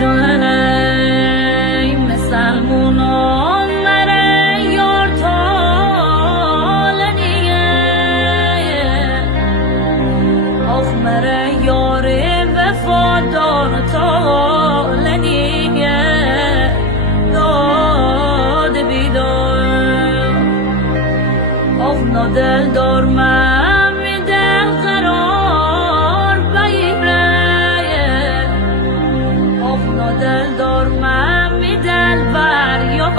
جای مسلمونان مره یار تالنیه آخ مره یار وفادار تالنیه داد بیدار آخ نادل دار من می دل قرار بگیره آخ نادل دار من می دل بر یا